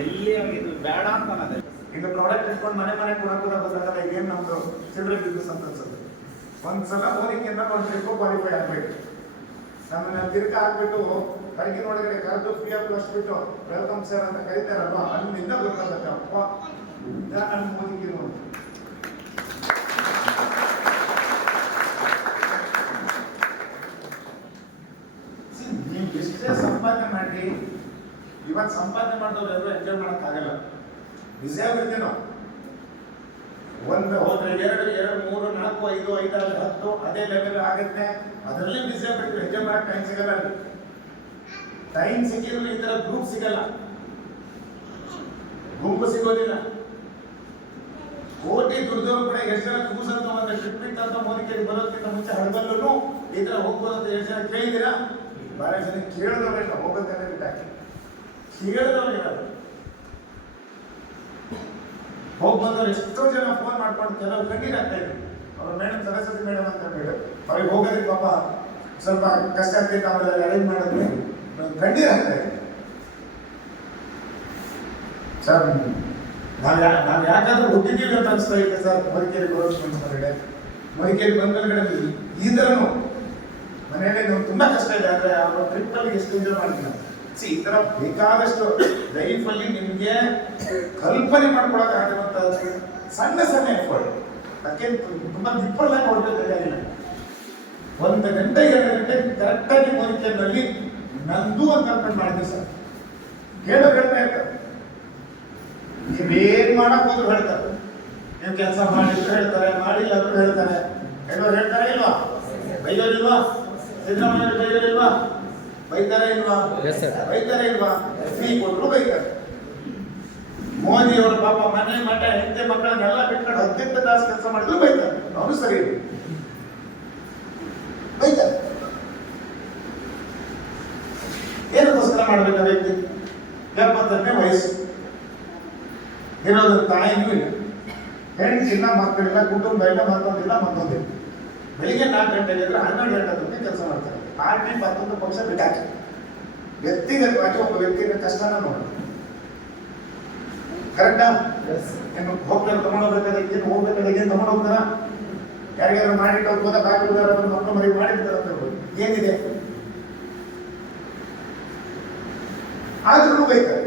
ಎಲ್ಲಿ ಇದು ಬೇಡ ಅಂತ ಅನ್ನೋದು. ಈಗ ಪ್ರಾಡಕ್ಟ್ ಇಟ್ಕೊಂಡು ಮನೆ ಕೊಡೋಕೆ ಬಂದಾಗ ಏನು ನಮ್ದು ಚಿಲ್ಲರೆ ಬಿಸ್ನೆಸ್ ಅಂತ ಅನ್ಸುತ್ತೆ. ಒಂದ್ಸಲ ಓದಿಕೆಯಿಂದ ಒಂದು ಟ್ರಿಪ್ ಕ್ವಾಲಿಫೈ ಆಗ್ಬೇಕು. ನಮ್ಮನ್ನ ತಿರ್ಗ ಹಾಕ್ಬಿಟ್ಟು ಕಡೆಗಿನ ಒಳಗಡೆ ಕರೆದು ಫ್ರೀ ಆಫ್ ಕಾಸ್ಟ್ ಬಿಟ್ಟು ವೆಲ್ಕಮ್ ಸರ್ ಅಂತ ಕರೀತಾರಲ್ವಾ, ಅಲ್ಲಿಂದ ಗೊತ್ತಾಗತ್ತೆ ಅಪ್ಪ ನನ್ನ ಓದಿಕೆ ನೋಡಿ. ನೀವು ಎಷ್ಟೇ ಸಂಪಾದನೆ ಮಾಡಿ, ಇವಾಗ ಸಂಪಾದನೆ ಮಾಡಿದವ್ರು ಎಲ್ಲರೂ ಎಂಜಾಯ್ ಮಾಡೋಕ್ಕಾಗಲ್ಲ. ಬಿಸಿ ಆಗಿರುತ್ತೆ ನಾವು. ಒಂದು ಹೋದ್ರೆ 2, 3, 4, 5, 5, 10 ಅದೇ ಲೆವೆಲ್ ಆಗುತ್ತೆ. ಅದರಲ್ಲೇ ಬಿಸಿ ಆಗ್ಬಿಟ್ಟು ಎಂಜಾಯ್ ಮಾಡಕ್ಕೆ ಟೈಮ್ ಸಿಗಲ್ಲ. ಟೈಮ್ ಸಿಕ್ಕಿದ್ರು ಈ ತರ ಗ್ರೂಪ್ ಸಿಗಲ್ಲ, ಗುಂಪು ಸಿಗೋದಿಲ್ಲ. ಕೋಟಿ ದುಡ್ದವರು ಕೂಡ ಎಷ್ಟು ಜನ ಕೂಸಂತ ಒಂದು ಟ್ರಿಪ್ ಇತ್ತಂತ ಮೋದಿಕೇರಿ ಬರೋದಕ್ಕಿಂತ ಮುಂಚೆ ಹಡಗಲ್ಲೂ ಈ ತರ ಹೋಗ್ಬೋದು ಅಂತ ಎಷ್ಟು ಜನ ಕೇಳಿದ್ದೀರಾ? ಬಹಳ ಜನ ಕೇಳಿದವ್ರೇನು ಹೋಗೋದನ್ನ ಬಿಟ್ಟಾಕಿ ಕೇಳಿದವ್ರು ಹೋಗಿ ಬಂದವ್ರು ಎಷ್ಟೋ ಜನ ಫೋನ್ ಮಾಡ್ಕೊಂಡು ಕೆಲವು ಕಣ್ಣೀರ್ ಆಗ್ತಾ ಇದ್ರು. ಅವ್ರು ಮೇಡಮ್ ಸರಸ್ವತಿ ಮೇಡಮ್ ಅಂತ ಹೇಳಿ ಅವ್ರಿಗೆ ಹೋಗೋದಕ್ಕೆ ಪಾಪ ಸ್ವಲ್ಪ ಕಷ್ಟ ಆಗ್ತೈತೆ, ಅವ್ರಲ್ಲಿ ಅರೇಂಜ್ ಮಾಡಿದ್ರೆ ಕಣ್ಣೀರ್ ಆಗ್ತಾ ಇದ್ರು. ಸರ್ ನಾವು ಯಾಕಾದ್ರೂ ಹುಟ್ಟಿದ್ದೀವಿ ಅಂತ ಅನಿಸ್ತಾ ಇದೆ ಸರ್. ಮಡಿಕೇರಿ ಬರೋದು ಮಡಿಕೇರಿ ಬಂದ ಈ ಥರನು ಮನೆಯಲ್ಲಿ ನಮ್ಗೆ ತುಂಬಾ ಕಷ್ಟ ಇದೆ. ಆದರೆ ಅವ್ರ ಟ್ರಿಪ್ ಅಲ್ಲಿ ಎಷ್ಟು ಎಂಜಾಯ್ ಮಾಡ್ತೀನಿ. ಈ ತರ ಬೇಕಾದಷ್ಟು ಲೈಫಲ್ಲಿ ನಿಮಗೆ ಕಲ್ಪನೆ ಮಾಡ್ಕೊಳಕ್ ಆಗಿರುವಂತ ಸಣ್ಣ ಸಣ್ಣ ಎಫರ್ಟ್. ಅದಕ್ಕೆ ತುಂಬಾ ದಿಪ್ಪಲ್ಲ ಹೊರಬೇಕಾಗಿಲ್ಲ. 1 ಗಂಟೆ 2 ಗಂಟೆ ಕರೆಕ್ಟಾಗಿ ಮೋದಿಕೇರಿನಲ್ಲಿ ನಂದು ಅಂತ ಕಲ್ಪನೆ ಮಾಡಿದ್ವಿ ಸರ್. ಹೇಳ್ತಾ ಇರ್ತಾರೆ, ನೀವೇನ್ ಮಾಡಕ್ ಹೋದ್ರು ಹೇಳ್ತಾರೆ. ನೀವು ಕೆಲಸ ಮಾಡಿದ್ರು ಹೇಳ್ತಾರೆ, ಮಾಡಿಲ್ಲ ಅಂದ್ರೂ ಹೇಳ್ತಾರೆ. ಹೇಳೋರು ಹೇಳ್ತಾರೆ ಇಲ್ವಾ? ಬೈಯೋರಿಲ್ವಾ? ಸಿದ್ದರಾಮಯ್ಯ ಬೈಯೋರಿಲ್ವಾ? ಬೈತಾರೆ ಇಲ್ವಾ? ಬೈತಾರೆ ಇಲ್ವಾ? ಫ್ರೀ ಕೊಟ್ಟರು ಬೈತಾರೆ. ಮೋದಿ ಅವರು ಪಾಪ ಮನೆ ಮಠ ಹೆಂಡತಿ ಮಕ್ಕಳನ್ನೆಲ್ಲ ಬಿಟ್ಕೊಂಡು 18 ತಾಸು ಕೆಲಸ ಮಾಡಿದ್ರು ಬೈತಾರೆ. ಅವರು ಸರಿ ಬೈತಾರೆ. ಏನಕ್ಕೋಸ್ಕರ ಮಾಡ್ಬೇಕು? ವ್ಯಕ್ತಿ 70ನೇ ವಯಸ್ಸು ಇರೋದ್ರ ತಾಯಿನೂ ಇಲ್ಲ, ಹೆಣ್ಣಿಲ್ಲ, ಮಕ್ಕಳಿಲ್ಲ, ಕುಟುಂಬ ಇಲ್ಲ, ಮತ್ತೊಂದಿಲ್ಲ. ಬೆಳಿಗ್ಗೆ 4 ಗಂಟೆಗೆ ಇದ್ರೆ 12 ಗಂಟೆ ತನಕ ಕೆಲಸ ಮಾಡ್ತಾರೆ. ಪಾರ್ಟಿ ಮತ್ತೊಂದು ಪಕ್ಷ ಬಿಟ್ಟಾಕಿ ವ್ಯಕ್ತಿಗತವಾಗಿ ಒಬ್ಬ ವ್ಯಕ್ತಿಯ ಕಷ್ಟನ ನೋಡಿ. ಕರೆಕ್ಟಾ? ಏನು ಹೋಗ್ತಾರೆ ತಗೊಂಡೋಗ್ಬೇಕಾದ್ರೆ ಏನು ಹೋಗ್ಬೇಕಾದ್ರೆ ಏನು ತಗೊಂಡು ಹೋಗ್ತಾರ? ಯಾರಿಗಾದ್ರು ಮಾಡಿಟ್ಟು ಹೋಗ್ಬೋದ ಬಾಗಿಲುಗಾರ ಮಕ್ಕಳು ಮರಿ ಮಾಡಿರ್ತಾರ ಅಂತ ಹೇಳ್ಬೋದು. ಏನಿದೆ ಆದ್ರೂ ಬೈತಾರೆ,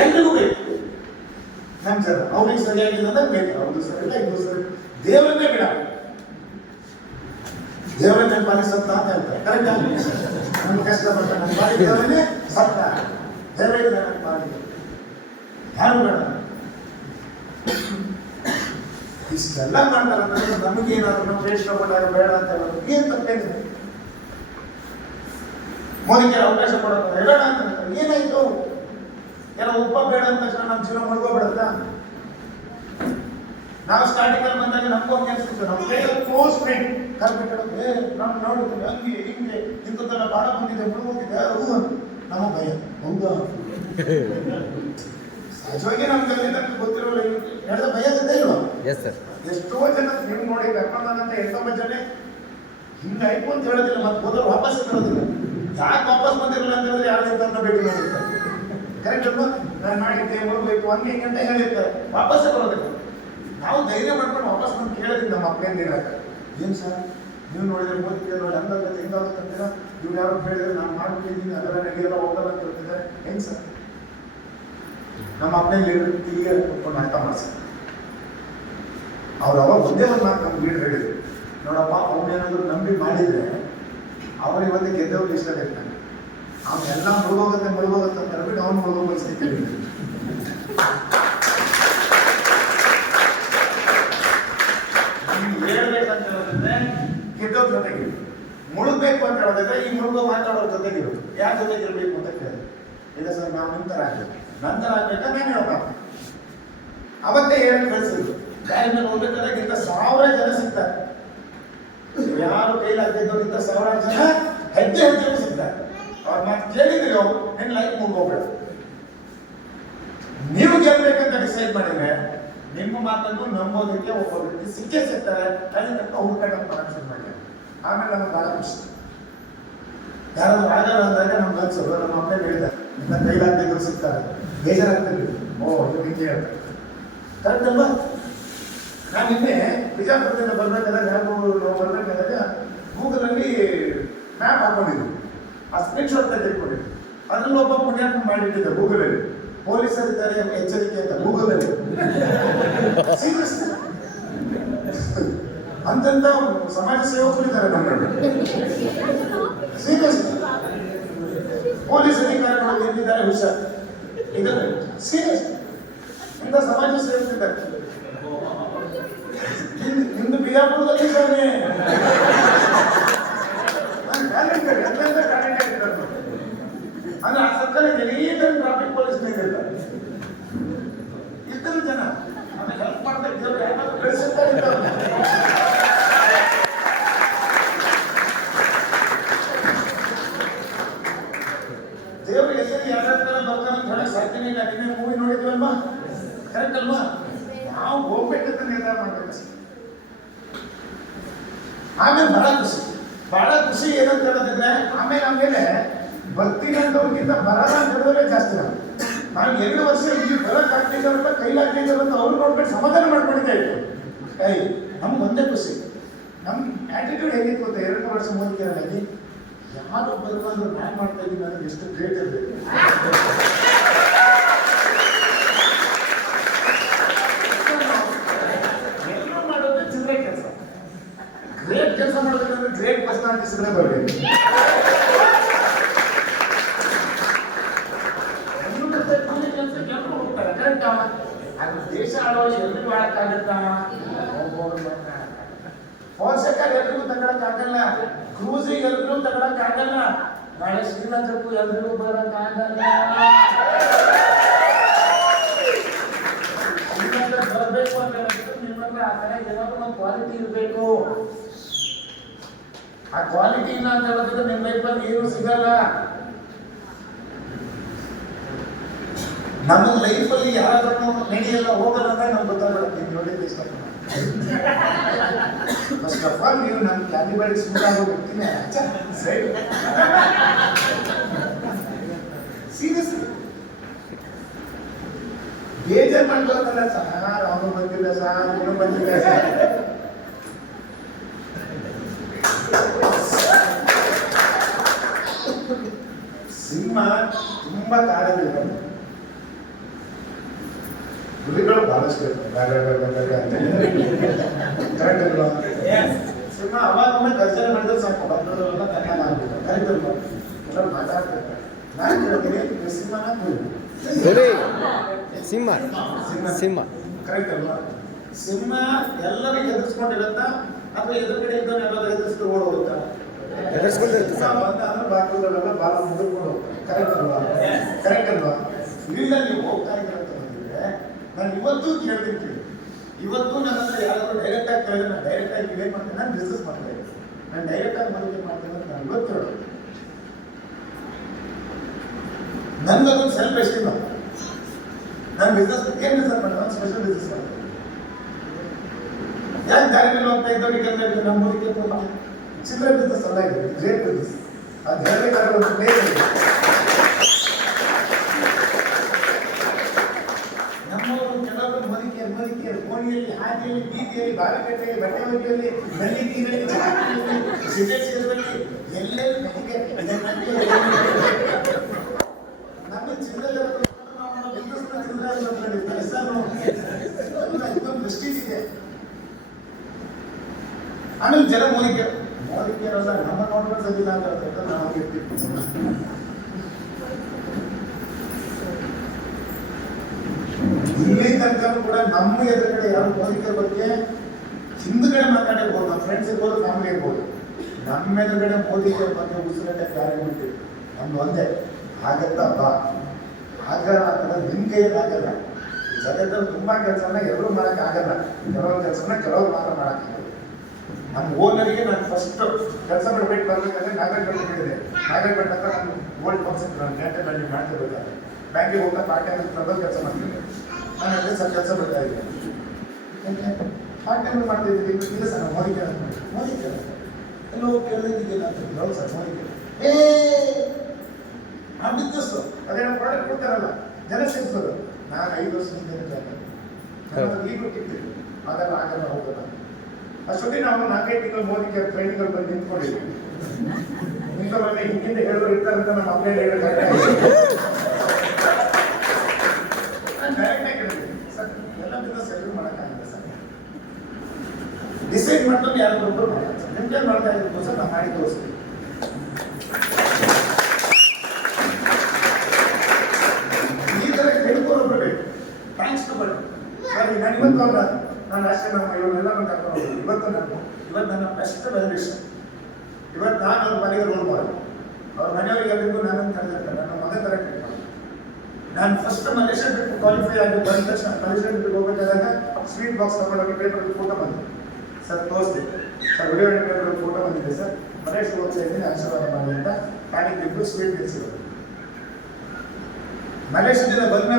ಎಲ್ರಿಗೂ ಬೇಕು. ನಮ್ ಸರ್ ಅವ್ರಿಗೆ ಸರಿಯಾಗಿಲ್ಲ ಅಂದ್ರೆ ಬೇಕು, ಅವ್ರಿಗೆ ಸರಿಯಿಲ್ಲ, ಇದು ಸರಿ. ದೇವರನ್ನೇ ಬಿಡ, ದೇವರನ್ನೇ ಪಾಲಿಸತ್ತ ಅಂತ ಹೇಳ್ತಾರೆ. ಕರೆಕ್ಟಾ? ನಮ್ಗೆ ಕಷ್ಟಪಟ್ಟ ನನ್ನ ಬಾಡಿ ದೇವರನ್ನೇ ಸತ್ತ, ದೇವರಿಗೆ ನನ್ನ ಬಾಡಿ ಯಾರು ಬೇಡ. ಇಷ್ಟೆಲ್ಲ ಮಾಡ್ತಾರೆ. ನಮಗೇನಾದ್ರು ನಾವು ಶ್ರೇಷ್ಠ ಕೊಟ್ಟಾಗ ಬೇಡ ಅಂತ ಹೇಳೋದು ಏನ್ ತಪ್ಪೇನಿದೆ? ಮೋದಿಗೆ ಅವಕಾಶ ಕೊಡೋದು ಬೇಡ ಅಂತ ಏನಾಯ್ತು? ಎಲ್ಲ ಉಪ್ಪ ಬೇಡ ಅಂದ ತಕ್ಷಣ ನಮ್ಮ ಜೀವನ ಮುಳುಗೋಗ್ಬಿಡುತ್ತಾ? ನಾವು ಸ್ಟಾರ್ಟಿಂಗ್ ಅಲ್ಲಿ ಬಂದಾಗ ನಮಗೂ ಹಂಗೆ ಅನ್ಸುತ್ತೆ. ನಮ್ಮ ಕೈಯಲ್ಲಿ ಕ್ಲೋಸ್ ಫ್ರೆಂಡ್ ಕರ್ಬಿಟ್ಟು ನಾವು ನೋಡಿದ್ವಿ ಹಂಗೆ ಹಿಂಗೆ ಇಂಥದ್ದೆಲ್ಲ ಬಾಳ ಬಂದಿದೆ, ಮುಳುಗೋಗಿದೆ, ನಮ್ಮ ಭಯ. ಹೌದಾ? ಸಹಜವಾಗಿ ನಮ್ಗೆ ಗೊತ್ತಿರೋಲ್ಲ, ಹೇಳಿದ ಭಯ ಜೊತೆ ಇಲ್ವಾ? ಎಷ್ಟೋ ಜನ ನೀವು ನೋಡಿ ಕರ್ಕೊಂಡಂತ 8 ಜನ ಹಿಂಗಾಯ್ತು ಅಂತ ಹೇಳೋದಿಲ್ಲ, ಮತ್ತೆ ಹೋದ್ರೆ ವಾಪಸ್ ಬರೋದಿಲ್ಲ. ಯಾಕೆ ವಾಪಸ್ ಬಂದಿರಲ್ಲ ಅಂತ ಹೇಳಿದ್ರೆ ಯಾರು ಅಂತ ಭೇಟಿ ಮಾಡಿರ್ತಾರೆ. ಕರೆಕ್ಟ್ ಅಲ್ವಾ? ನಾನು ಮಾಡಿದ್ದೆ ಹೋಗ್ಬೇಕು ಹಂಗೆ ಹಿಂಗೆ ಅಂತ ಹೇಳಿರ್ತಾರೆ, ವಾಪಸ್ಸೇ ಬರೋದಿಲ್ಲ. ನಾವು ಧೈರ್ಯ ಮಾಡ್ಕೊಂಡು ವಾಪಸ್ ಬಂದು ಕೇಳೋದಿಲ್ಲ ನಮ್ಮ ಮಕ್ಕಳೇನು ಇರಾಕ. ಏನು ಸರ್ ನೀವು ನೋಡಿದ್ರೆ ಓದ್ತೀವಿ ನೋಡಿ ಹಂಗಾಗುತ್ತೆ ಹಿಂಗಾಗುತ್ತೆ ಅಂತೀರ, ಇವ್ರು ಯಾರು ಹೇಳಿದ್ರೆ ನಾನು ಮಾಡ್ಬಿಟ್ಟಿದ್ದೀನಿ ಅದೆಲ್ಲ ನಡೆಯಲ್ಲ ಹೋಗಲ್ಲ ಅಂತ ಹೇಳ್ತಿದ್ದಾರೆ. ಹೆಂಗೆ ಸರ್? ನಮ್ಮ ಮಕ್ಕಳಲ್ಲಿ ಕ್ಲಿಯರ್ ಕೂತ್ಕೊಂಡು ಅರ್ಥ ಮಾಡಿಸಿ. ಅವ್ರು ಅವಾಗ ಒಂದೇ ಒಂದು ಮಾತು ನಮ್ಗೆ ಲೀಡರ್ ಹೇಳಿದ್ರು, ನೋಡಪ್ಪ ಅವನೇನಾದ್ರು ನಂಬಿ ಮಾಡಿದ್ರೆ ಅವ್ರು ಇವತ್ತು ಗೆದ್ದವ್ರು ಇಷ್ಟ ಇರ್ತಾನೆ, ಅವನ್ನೆಲ್ಲ ಮುಳುಗೋಗುತ್ತೆ ಅಂತ ಹೇಳ್ಬಿಟ್ಟು ಅವ್ನು ಮುಳುಗೋ ಪರಿಸ್ಥಿತಿ ಹೇಳ್ಬೇಕಂತ ಹೇಳೋದಂದ್ರೆ ಗೆದ್ದವ್ರ ಜೊತೆಗೆ ಮುಳುಗಬೇಕು ಅಂತ ಹೇಳೋದಿದ್ರೆ ಈ ಮುಳುಗೋ ಮಾತಾಡೋರ ಜೊತೆಗಿರೋದು. ಯಾರ ಜೊತೆಗಿರ್ಬೇಕು ಅಂತ ಕೇಳಿದ್ರು. ಇಲ್ಲ ಸರ್ ನಾವು ನಂತರ ಆಗ್ಬೇಕಾ ನಾನು ಹೇಳ್ಬೇಕು. ಅವತ್ತೇ ಹೇಳಿ ಕಳಿಸಿದ್ರು, ಬ್ಯಾಗ್ ಮೇಲೆ ಹೋಗ್ಬೇಕಾದಾಗಿಂತ 1000 ಜನ ಸಿಗ್ತಾರೆ. ಯಾರು ಕೈಲಾಗ್ತಿದ್ದವ್ರಿಂದ 1000 ಜನ ಹೆಜ್ಜೆ ಸಿಗ್ತಾರೆ. ಅವ್ರ ಮಾತು ಕೇಳಿದ್ರಿ, ಅವ್ರು ನಿನ್ನ ಲೈಫ್ ಮುಗ್ಗೋಗ್ಬೇಡ. ನೀವು ಗೆಲ್ಬೇಕಂತ ಡಿಸೈಡ್ ಮಾಡಿದ್ರೆ ನಿಮ್ಮ ಮಾತನ್ನು ನಂಬೋದಕ್ಕೆ ಒಬ್ಬ ವ್ಯಕ್ತಿ ಸಿಗ್ತಾರೆ. ಅಲ್ಲಿ ತಕ್ಕ ಹುಡುಕಾಟ ಶುರು ಮಾಡಿ ಆಮೇಲೆ ನಮ್ಗೆ ಆರಂಭಿಸ್ತಾರೆ. ಯಾರಾದ್ರೂ ಆಗಲ್ಲ ಅಂದಾಗ ನಮ್ಗೆ ಅನ್ಸೋದು, ನಮ್ಮ ಅಪ್ಪ ಹೇಳಿದ್ದಾರೆ ನನ್ನ ಕೈಲಾಗ್ತಿದ್ರು ಸಿಗ್ತಾರೆ, ಬೇಜಾರಾಗ್ತಿರ್ಲಿ. ಓ ಇದು ಹಿಂಗೆ ಹೇಳ್ತಾರೆ, ಕರೆಕ್ಟ್ ಅಲ್ವಾ? ನಾನು ನಿನ್ನೆ ಬಿಜಾಪುರದಿಂದ ಬರ್ಬೇಕಾದಾಗ ಗೂಗಲಲ್ಲಿ ಮ್ಯಾಪ್ ಹಾಕೊಂಡಿದ್ದೆ, ಆ ಸ್ಕ್ರೀನ್ ಶಾಟ್ ತೆಗೆದುಕೊಂಡಿದ್ದೆ. ಅದ್ರಲ್ಲಿ ಒಬ್ಬ ಪುಣ್ಯಾತ್ಮ ಮಾಡಿಟ್ಟಿದ್ದೆ ಗೂಗಲಲ್ಲಿ, ಪೊಲೀಸರಿದ್ದಾರೆ ಎಚ್ಚರಿಕೆ ಅಂತ ಗೂಗಲಲ್ಲಿ. ಸೀರಿಯಸ್ ಅಂತಂತ ಸಮಾಜ ಸೇವಕರಿದ್ದಾರೆ ನಮ್ಮಲ್ಲಿ. ಸೀರಿಯಸ್ ಪೊಲೀಸ್ ಅಧಿಕಾರಿಗಳು ಎಲ್ಲಿದ್ದಾರೆ ಹುಷಾರ್, ಇದನ್ನು ಸೀರಿಯಸ್ ಇಂಥ ಸಮಾಜ ಸೇವಕರಿದ್ದಾರೆ. ನಿಮ್ದು ಬಿಜಾಪುರದಲ್ಲಿ ಇದ್ದಾನೆ, ಎಲ್ಲೆಲ್ಲ ಟ್ಯಾಲೆಂಟ್ ಆಗಿದ್ದಾರೆ ಅಂದ್ರೆ ಆ ಸರ್ಕಾರಕ್ಕೆ ನೀಟಾಗಿ ಟ್ರಾಫಿಕ್ ಪೊಲೀಸ್ ಇರ್ತಾರೆ. ಇಷ್ಟೊಂದು ಜನ ಹೆಲ್ಪ್ ಮಾಡ್ತಾ ಇದ್ದಾರೆ, ಯಾರಾದ್ರೂ ಬೆಳೆಸುತ್ತಾ ಇದ್ದಾರೆ. ದೇವರು ಹೆಸರು ಯಾರ್ಯಾರ ಬರ್ತಾನೆ ಅಂತ ಹೇಳಕ್ ಸಾಧ್ಯನೇ ಇಲ್ಲ. ನಿನ್ನೆ ಮೂವಿ ನೋಡಿದ್ವಲ್ವಾ, ಕರೆಕ್ಟ್ ಅಲ್ವಾ? ನಾವು ಹೋಗ್ಬೇಕಂತ ನಿರ್ಧಾರ ಮಾಡ್ಬೇಕು. ಆಮೇಲೆ ಬಹಳ ಖುಷಿ ಏನಂತ ಹೇಳೋದಿದ್ರೆ, ಆಮೇಲೆ ಭಕ್ತಿ ಗಂಟವ್ರಿಗಿಂತ ಬರಲ್ಲ ಅಂತ ಹೇಳಿದ್ರೆ ಜಾಸ್ತಿ. ನಾನು 2 ವರ್ಷ ಇಲ್ಲಿ ಬರೋಕ್ಕಾಗ್ತಿದ್ದಾರಲ್ಲ, ಕೈಲಾಗ್ತಿದ್ದಾರಂತ ಅವ್ರು ನೋಡ್ಕೊಂಡು ಸಮಾಧಾನ ಮಾಡ್ಕೊಂಡಿದ್ದೆ ಇತ್ತು. ನಮ್ಗೆ ಒಂದೇ ಖುಷಿ. ನಮ್ಮ ಆಟಿಟ್ಯೂಡ್ ಹೇಗಿತ್ತು ಅಂತ 2 ವರ್ಷ ಮೋದಿಗೆ ಯಾರು ಬರುವಂದ್ರೆ ನಾನು ಮಾಡ್ತಾ ಇದ್ದೀನಿ ನನಗೆ ಎಷ್ಟು ಗ್ರೇಟ್ ಇರಬೇಕು. ಎಲ್ಲರೂ ಮಾಡೋದು ಚಿಲ್ಲರೆ ಕೆಲಸ. ಗ್ರೇಟ್ ಕೆಲಸ ಮಾಡಬೇಕಂದ್ರೆ ಗ್ರೇಟ್ ಪರ್ಸನಾಲಿಟೀಸ್ ಇದ್ರೆ ಬರಬೇಕು. ಅದು ದೇಶ ಆಡೋರು ಎಲ್ರಿಗೂ ಆಡಕ್ಕಾಗತ್ತ, ಪೋಷಕರು ಎಲ್ರಿಗೂ ತಗೊಳಕ್ಕಾಗಲ್ಲ, ಕ್ರೂಸಿಗೆ ಎಲ್ರಿಗೂ ತಗೊಳಕ್ಕಾಗಲ್ಲ, ನಾಳೆ ಶ್ರೀಲಂಕಕ್ಕೂ ಎಲ್ರಿಗೂ ಬರೋಕ್ಕಾಗಲ್ಲ. ಶ್ರೀಲಂಕ ಬರಬೇಕು ಅಂತ ಹೇಳಿದ್ರೆ ನಿಮ್ಮಲ್ಲಿ ಆ ಕಡೆ ಏನಾದ್ರು ಒಂದು ಕ್ವಾಲಿಟಿ ಇರಬೇಕು. ಆ ಕ್ವಾಲಿಟಿ ಇಲ್ಲ ಅಂತ ಹೇಳಿದ್ರೆ ನಿಮ್ಮ ಲೈಫಲ್ಲಿ ಏನು ಸಿಗಲ್ಲ. ನಮ್ಮ ಲೈಫಲ್ಲಿ ಯಾರಾದ್ರೂ ನಡೆಯಲ್ಲ ಹೋಗಲ್ಲ ಅಂದ್ರೆ ನಮ್ಗೆ ಗೊತ್ತಾಗುತ್ತೆ. ನೀವು ನೋಡಿದ್ರೆ ಇಷ್ಟಪಡ್ತೀನಿ. ಫಸ್ಟ್ ಆಫ್ ಆಲ್ ನೀವು ನನ್ನ ಕ್ಯಾಲಿಬರಿ ಸುಮ್ಮನೆ ಹೋಗ್ತೀನಿ ಸೈಡ್. ಸೀರಿಯಸ್ ಬೇಜಾರು ಮಾಡ್ಕೊಳ್ತಲ್ಲ ಸರ್, ಅವನು ಬಂದಿಲ್ಲ ಸರ್, ಇವನು ಬಂದಿಲ್ಲ ಸರ್. ಸಿನಿಮಾ ತುಂಬಾ ಕಾಲದಲ್ಲಿ ಹುಲಿಗಳು ಬಹಳಷ್ಟು ಸಿನಿಮಾ ಅವಾಗೊಮ್ಮೆ ಗರ್ಜನೆ ಮಾಡಿದ್ರೆ ಸಾಕು, ಬಂದವರೆಲ್ಲ ಕನ್ನಡ ಆಗ್ಬಿಟ್ಟು ಕರೆಕ್ಟ್ ಅಲ್ವಾ? ಎಲ್ಲರೂ ಮಾತಾಡ್ತಿರ್ತಾರೆ. ನಾನು ಹೇಳ್ತೀನಿ ಸಿನಿಮಾನ ಸಿನಿಮಾ ಕರೆಕ್ಟ್ ಅಲ್ವಾ? ಸಿನಿಮಾ ಎಲ್ಲರಿಗೂ ಎದುರಿಸ್ಕೊಂಡಿರತ್ತ ಅಥವಾ ಎದುರುಗಡೆ ಇದ್ದವನ್ನ ಎಲ್ಲರೂ ಎದುರಿಸ್ಕೊಂಡು ಓಡ್ ಹೋಗುತ್ತಾ? ಅಂದ್ರೆ ಬಾಗಿಲುಗಳೆಲ್ಲ ಬಾಲ ಮುಗಿದ್ಕೊಂಡು ಹೋಗ್ತಾರೆ. ಕರೆಕ್ಟ್ ಅಲ್ವಾ? ಕರೆಕ್ಟ್ ಅಲ್ವಾ? ಇಲ್ಲ ನೀವು ಹೋಗ್ತಾ ಇದ್ದೀರಂತ ನಾನು ಇವತ್ತು ಕೇಳ್ತೀನಿ. ಇವತ್ತು ನನ್ನ ಹತ್ರ ಯಾರಾದ್ರೂ ಡೈರೆಕ್ಟ್ ಆಗಿ ಕೇಳಿದ್ರೆ ನಾನು ಡೈರೆಕ್ಟ್ ಆಗಿ ಇವೇನು ಮಾಡ್ತೀನಿ, ನಾನು ಬಿಸ್ನೆಸ್ ಮಾಡ್ತಾ ಇದ್ದೀನಿ, ನಾನು ಡೈರೆಕ್ಟ್ ಆಗಿ ಮಾರ್ಕೆಟ್ ಮಾಡ್ತೀನಿ ಅಂತ ನಾನು ಇವತ್ತು ಹೇಳೋದು. ನನ್ಗದೊಂದು ಸೆಲ್ಫ್ ಎಸ್ಟೀಮ್. ನಾನು ಬಿಸ್ನೆಸ್ ಏನು ಬಿಸ್ನೆಸ್ ಮಾಡ್ತೀನಿ, ನಾನು ಸ್ಪೆಷಲ್ ಬಿಸ್ನೆಸ್ ಮಾಡ್ತೀನಿ. ಯಾಕೆ ದಾರಿ ಮೇಲೆ ಹೋಗ್ತಾ ಇದ್ದವರಿಗೆ ನಮ್ಮ ಊರಿಗೆ ಚಿಲ್ಲರೆ ಬಿಸ್ನೆಸ್ ಅಲ್ಲ, ಇದೆ ಗ್ರೇಟ್ ಬಿಸ್ನೆಸ್. ಅದು ಹೇಳಬೇಕಾದ್ರೆ ಒಂದು ಪ್ಲೇಸ್ ಇದೆ. ನಮ್ಮವರು ಕೆಲವರು ಮರಿಕೆಯರು ಕೋಣಿಯಲ್ಲಿ, ಹಾದಿಯಲ್ಲಿ, ಬೀದಿಯಲ್ಲಿ, ಬಾವಿಕಟ್ಟೆಯಲ್ಲಿ, ಬಟ್ಟೆ ಹೊಗೆಯಲ್ಲಿ, ನಲ್ಲಿ ನೀರಲ್ಲಿ, ಸಿಟೇಷನ್ಗಳಲ್ಲಿ ಎಲ್ಲೆಲ್ಲಿ ನಮ್ಮ ಚಿಲ್ಲರೆ ಇದೊಂದು ಪ್ರೆಸ್ಟೀಜ್ ಇದೆ. ಆಮೇಲೆ ಜನ ಮೋದಿಕೆಯರಲ್ಲ ನಮ್ಮ ನೋಡ್ಕೊಂಡು ಸದಿಲ್ಲ ಅಂತ ಹೇಳ್ತಾರೆ. ನಾವು ಇರ್ತೀವಿ. ಇಲ್ಲಿ ತನಕ ಕೂಡ ನಮ್ಮ ಎದುರುಗಡೆ ಯಾರು ಮೋದಿಕರ ಬಗ್ಗೆ ಹಿಂದುಗಡೆ ಮಾತಾಡಿರ್ಬೋದು, ನಮ್ಮ ಫ್ರೆಂಡ್ಸ್ ಇರ್ಬೋದು, ಫ್ಯಾಮಿಲಿ ಇರ್ಬೋದು. ನಮ್ಮ ಎದುರುಗಡೆ ಮೋದಿಕರ ಬಗ್ಗೆ ಉಸಿರಾಟ ಯಾರು ಬಿಡ್ತೀವಿ. ನಮ್ದು ಒಂದೇ ಆಗತ್ತಪ್ಪ, ಆಗಲ್ಲ ಅಂತ ನಿಮ್ಮ ಕೈಯಲ್ಲಿ ಆಗಲ್ಲ. ಜಗತ್ತಲ್ಲಿ ತುಂಬಾ ಕೆಲಸನ ಎಲ್ಲರೂ ಮಾಡಕ್ ಆಗಲ್ಲ, ಕೆಲವೊಂದು ಕೆಲಸನ ಕೆಲವ್ರು ಮಾತ್ರ ಮಾಡಕ್ಕಾಗಲ್ಲ. ನಮ್ಮ ಓನರಿಗೆ ನಾನು ಫಸ್ಟ್ ಕೆಲಸ ಬಿಡ್ಬೇಕು ಬರ್ಬೇಕಾದ್ರೆ ನಾಗರಬೆಟ್ಟು ಹೇಳಿದೆ. ನಾಗರಬೆಟ್ಟು ಅಂತ ನಾನು ಓಲ್ಡ್ ಫಂಕ್ಷನ್ ನಾನು ಗಂಟೆನಲ್ಲಿ ಮಾಡ್ತಿರ್ಬೇಕಾದ್ರೆ ಬ್ಯಾಂಕಿಗೆ ಹೋಗ್ತಾ ಪಾರ್ಟ್ ಟೈಮ್ ಕೆಲಸ ಮಾಡ್ತಿದ್ದೆ. ನಾನು ಅಲ್ಲೇ ಸರ್ ಕೆಲಸ ಬಿಡ್ತಾ ಇದ್ದೆ. ಪಾರ್ಟ್ ಟೈಮ್ ಮಾಡ್ತಿದ್ದೀನಿ. ಇಲ್ಲ ಸರ್ ನಾವು ಮೋದಿಕೆ ಎಲ್ಲೋ ಕೇಳಿದ್ದೀಗಿಲ್ಲ ಅಂತ. ಹೌದು ಸರ್ ಮೋದಿಕೆ ಆ ಬಿಸ್ನೆಸ್ ಅದೇನೋ ಪ್ರಾಡಕ್ಟ್ ಕೊಡ್ತಾರಲ್ಲ ಜನ ಸಿಗ್ತದೆ. ನಾನು 5 ವರ್ಷದಿಂದ ಈಗ ಕೊಟ್ಟಿದ್ದೇನೆ ಅದೆಲ್ಲ ಆಗಲ್ಲ ಹೋಗಲ್ಲ. ಅಷ್ಟೊತ್ತಿಗೆ ನಾವು 4-5 ತಿಂಗಳು ಮೋದಿಗೆ ಟ್ರೈನಿಂಗ್ ಬಂದು ನಿಂತ್ಕೊಂಡಿದ್ವಿ. ಇಂಥವನ್ನ ಹಿಂದಿಂದ ಹೇಳೋರು ಇರ್ತಾರೆ ಅಂತ ನಮ್ಮ ಅಪ್ಲೈ ಸರ್ ಎಲ್ಲ ಬಿಸ್ನೆಸ್ ಎಲ್ಲರೂ ಮಾಡೋಕ್ಕಾಗಲ್ಲ ಸರ್. ಡಿಸೈಡ್ ಮಾಡ್ಕೊಂಡು ಯಾರು ಒಬ್ಬರು ಮಾಡಲ್ಲ ಸರ್. ನಿಮ್ಗೆ ಮಾಡ್ತಾ ಇದ್ರು ಸರ್ ನಾವು ಮಾಡಿ ತೋರಿಸ್ತೀವಿ. ಈ ಥರ ಹೇಳ್ಕೊರು ಬರಬೇಕು. ಥ್ಯಾಂಕ್ಸ್ ಟು ಬಟ್ ಸರ್ ನಾನು ಇವತ್ತು ಅಲ್ಲ, ನಾನು ಅಷ್ಟೇ ನಮ್ಮ ಇವರೆಲ್ಲ ಕರ್ಕೊಂಡು ಹೋಗ್ತೀನಿ. ಇವತ್ತು ನನ್ನ ಬೆಸ್ಟ್ ವ್ಯಾಲ್ಯೂಷನ್. ಇವತ್ತು ನಾನು ಅವ್ರ ಮನೆಗೆ ರೋಲ್ ಮಾಡೋದು. ಅವ್ರ ಮನೆಯವ್ರಿಗೆ ಎಲ್ಲರಿಗೂ ನನ್ನನ್ನು ಕರೆದಿರ್ತಾರೆ, ನನ್ನ ಮಗ ಥರ ಕೇಳ್ತಾರೆ. ನಾನು ಫಸ್ಟ್ ಮಲೇಷಿಯಾ ಟ್ರಿಪ್ ಕ್ವಾಲಿಫೈ ಆಗಿ ಬಂದ ತಕ್ಷಣ ಮಲೇಷಿಯಾ ಟ್ರಿಪ್ ಹೋಗ್ಬೇಕಾದಾಗ ಸ್ವೀಟ್ ಬಾಕ್ಸ್ ತಗೊಂಡೋಗಿ ಪೇಪರ್ ಫೋಟೋ ಬಂದಿದೆ ಸರ್, ತೋರಿಸ್ದೆ ಸರ್, ವಿಡಿಯೋ ಪೇಪರ್ ಫೋಟೋ ಬಂದಿದೆ ಸರ್, ಮಲೇಷಿಯಾ ಹೋಗ್ತಾ ಇದ್ದೀನಿ ಆಶೀರ್ವಾದ ಮಾಡಿ ಅಂತ ಪ್ಯಾನಿಕ್ ಇದ್ದು ಸ್ವೀಟ್ ನಿಲ್ಸಿರೋದು. ಮಲೇಷಿಯಾದಿಂದ ಬಂದ